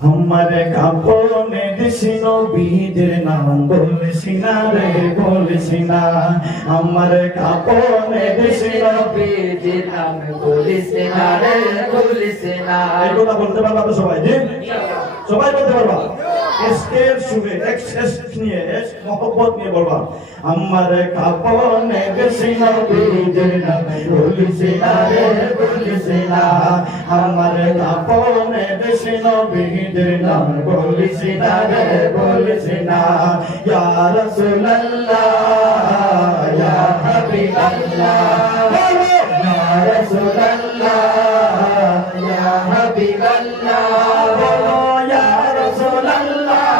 আমার কাপনে দিছি নবীদের নাম বলছি না রে বলছি না আমার কাপনে দিছি নবীদের নাম বলছি না রে বলছি না এই কথা বলতে পারবা তো সবাই জি সবাই বলতে পারবা এসকের সুরে এক্সেস নিয়ে মহব্বত নিয়ে বলবা আমার কাপনে দিছি নবীদের নাম বলছি না রে বলছি না আমার কাপনে দিছি নবীদের নাম বলছি না রে বলছি না ইয়া রাসূলুল্লাহ ইয়া হাবিবাল্লাহ ইয়া রাসূলুল্লাহ ইয়া হাবিবাল্লাহ বলো ইয়া রাসূলুল্লাহ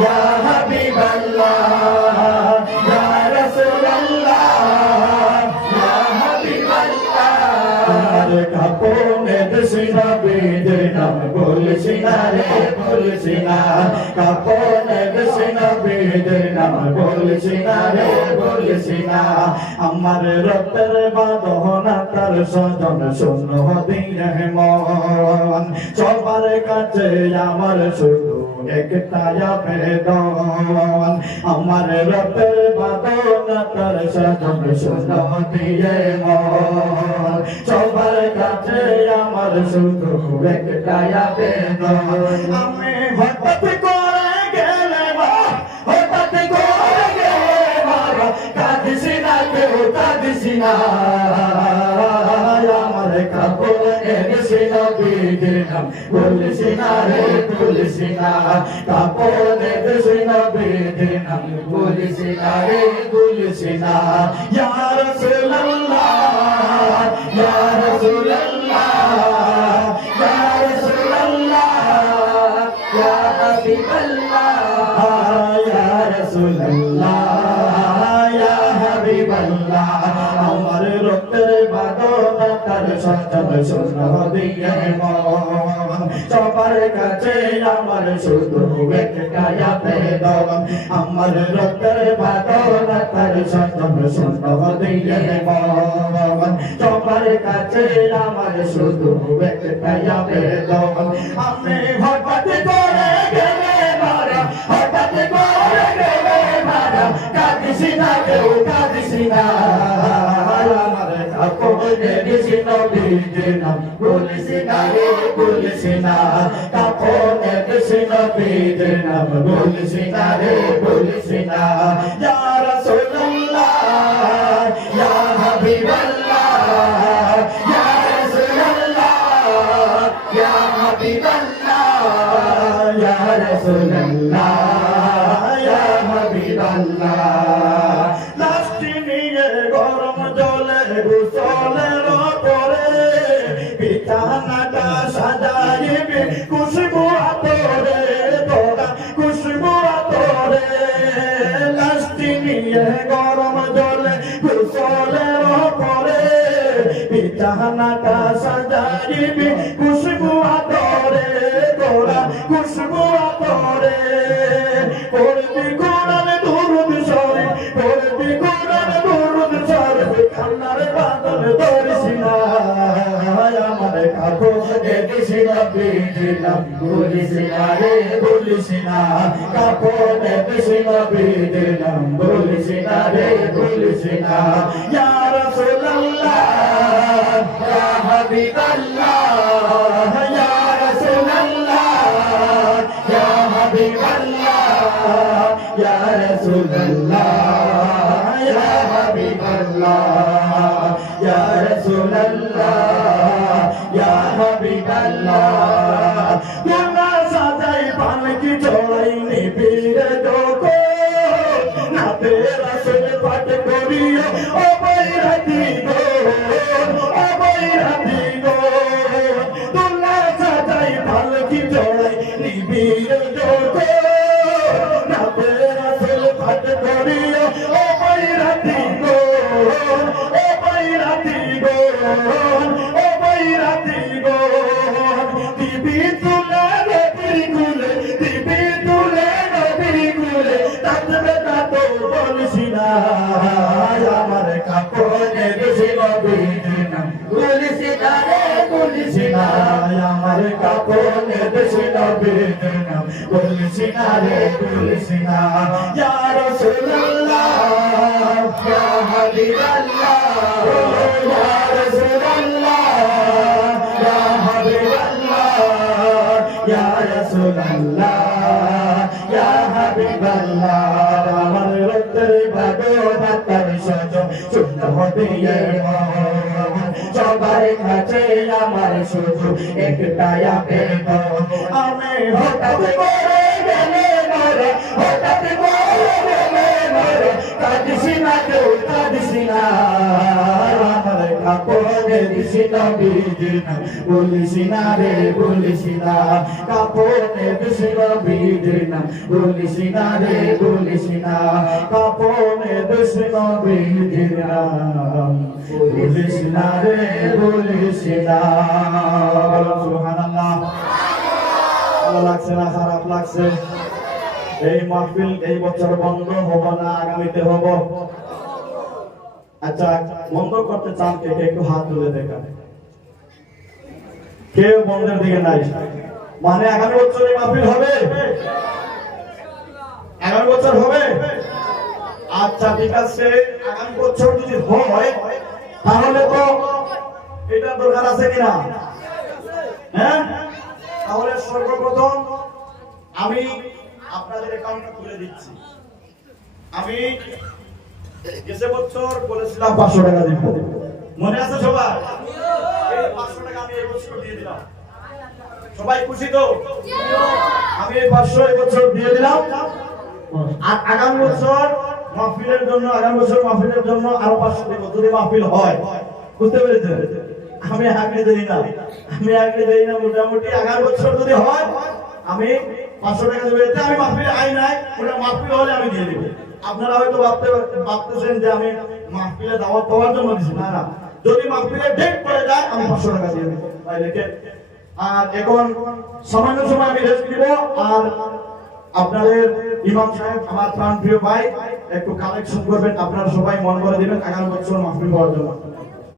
ইয়া হাবিবাল্লাহ ইয়া রাসূলুল্লাহ ইয়া হাবিবাল্লাহ আমার কাপনে দিছি নবীদের নাম বলছি না রে বলছি না কাপনে দিছি নবীদের নাম বলছি না রে বলছি না আমার রক্তের বাঁধনা তার সজন শূন্য দিয়ে মন সবার কাছে আমার শুধু একটা আবেদন আমার রক্তের বাঁধনা তার সজন শূন্য দিয়ে মন সবার কাছে আমার শুধু একটা আবেদন আমি হঠাৎ করে গেলে হঠাৎ করে গেলে কাঁদিস না কেউ কাঁদিস না আমার কাপড়ে দিছি নবীদের নাম বলছি না রে বলছি না কাপড়ে দিছি নবীদের নাম বলছি না রে বলছি না ইয়া রাসূলুল্লাহ ইয়া রাসূলুল্লাহ ইয়া রাসূলুল্লাহ ইয়া হাবিবাল্লাহ ইয়া রাসূলুল্লাহ ইয়া হাবিবাল্লাহ আমার রক্তের বাঁধনা তার সজন শূন্য দিয়ে মন সবার কাছে আমার শুধু একটা আবেদন আমার রক্তের বাঁধনা তার সজন শূন্য দিয়ে মন সবার কাছে আমার শুধু একটা আবেদন আমি হঠাৎ করে গেলে মারা হঠাৎ করে গেলে মারা কাঁদিস না কেউ কাঁদিস না আমার কাপড়ে দিছি নবীদের নাম বলছি না রে বলছি না কাপড়ে দিছি নবীদের নাম বলছি না রে বলছি না ইয়া রাসূলুল্লাহ ইয়া হাবিবাল্লাহ ইয়া রাসূলুল্লাহ ইয়া হাবিবাল্লাহ ইয়া রাসূলুল্লাহ ইয়া হাবিবাল্লাহ লাস্টি নিয়ে গরম জলে গোসলের পরে বিছানাটা সাজাইবে খুশবু আতরে তোরা খুশবু আতরে লাস্টি নিয়ে গরম জলে গোসলের পরে বিছানাটা সাজাইবে খুশবু আতরে তোরা খুশবু আতরে পড়বি কোরআন দুরূদ শরীফ পড়বি কোরআন দুরূদ শরীফ আল্লাহর বাদল ধরিস না আমার কাপড়ে দিছি নবীদের নাম বলিস না রে বলিস না কাপড়ে দিছি নবীদের নাম বলিস না রে বলিস না ইয়া রাসূলুল্লাহ ইয়া হাবিবাল্লাহ ইয়া রাসূলুল্লাহ ইয়া হাবিবাল্লাহ ইয়া রাসূলুল্লাহ ইয়া হাবিবাল্লাহ ইয়া রাসূলুল্লাহ ইয়া হাবিবাল্লাহ তোমরা সাজাই পালকি চড়াই নিবিড় দেখো না তেরা সে পাঠ করিও ও বৈরাতি গো ও বৈরাতি গো তোমরা সাজাই পালকি চড়াই নিবিড় দেখো না তেরা সে পাঠ করিও ও বৈরাতি গো ও বৈরাতি গো ও বৈরাতি গো দিবি তুলে নবীর কুলে দিবি তুলে নবীর কুলে তাতবে তাতো বলছি না আমার কাপড়ে দিছি নবীর নাম বলছি না রে বলছি না আমার কাপনে দেশে নবীদের নাম বলিসি না রে বলিসি না ইয়া রাসূলুল্লাহ ইয়া হাবিবাল্লাহ ইয়া রাসূলুল্লাহ ইয়া হাবিবাল্লাহ ইয়া রাসূলুল্লাহ ইয়া হাবিবাল্লাহ আমার রক্তের ভাগবতার সজন শুনতে হবে সবার কাছে আমার শুধু একটাই আবেদন আমি হঠাৎ করে গেলে মরে হঠাৎ করে গেলে মরে কাঁদিসি না কেউ কাঁদিসি না আমার কাপড়ে দিসি না বিদির নাম বলিসি না রে বলিসি না কাপড়ে দিসি না বিদির নাম বলিসি না রে বলিসি না কাপড়ে দিসি না বিদির নাম বলিসি না রে বলিসি না সুবহানাল্লাহ ভালো লাগছে না খারাপ লাগছে এই মাহফিল এই বছর বন্ধ হবে না আগামীতে হবে আচ্ছা বন্ধ করতে চান কে একটু হাত তুলে দেখান কেউ বন্ধের দিকে নাই মানে আগামী বছর এই মাহফিল হবে আগামী বছর হবে আচ্ছা ঠিক আছে আগামী বছর যদি হয় তাহলে তো এটা দরকার আছে কিনা হ্যাঁ তাহলে সর্বপ্রথম আমি আপনাদের অ্যাকাউন্টটা খুলে দিচ্ছি আমি গেছে বছর বলেছিলাম 500 টাকা দিব মনে আছে সবার এই 500 টাকা আমি এই বছর দিয়ে দিলাম সবাই খুশি তো আমি এই 500 এই বছর দিয়ে দিলাম আর আগামী বছর মাহফিলের জন্য আগামী বছর মাহফিলের জন্য আরো 500 দেব যদি মাহফিল হয় বুঝতে পেরেছেন আমি আগে দেই না মোটামুটি আগামী বছর যদি হয় আমি 500 টাকা দেব এতে আমি মাহফিলে আই নাই ওটা মাহফিল হলে আমি দিয়ে দেব আপনারা হয়তো ভাবতেছেন যে আমি মাহফিলে দাওয়াত পাওয়ার জন্য দিছি না না যদি মাহফিলে ডেট পড়ে যায় আমি 500 টাকা দিয়ে দেব ভাই দেখেন আর এখন সামান্য সময় আমি রেস্ট দিব আর আপনাদের ইমাম সাহেব আমার প্রাণ প্রিয় ভাই একটু কালেকশন করবেন আপনারা সবাই মন করে দিবেন আগামী বছর মাহফিল হওয়ার জন্য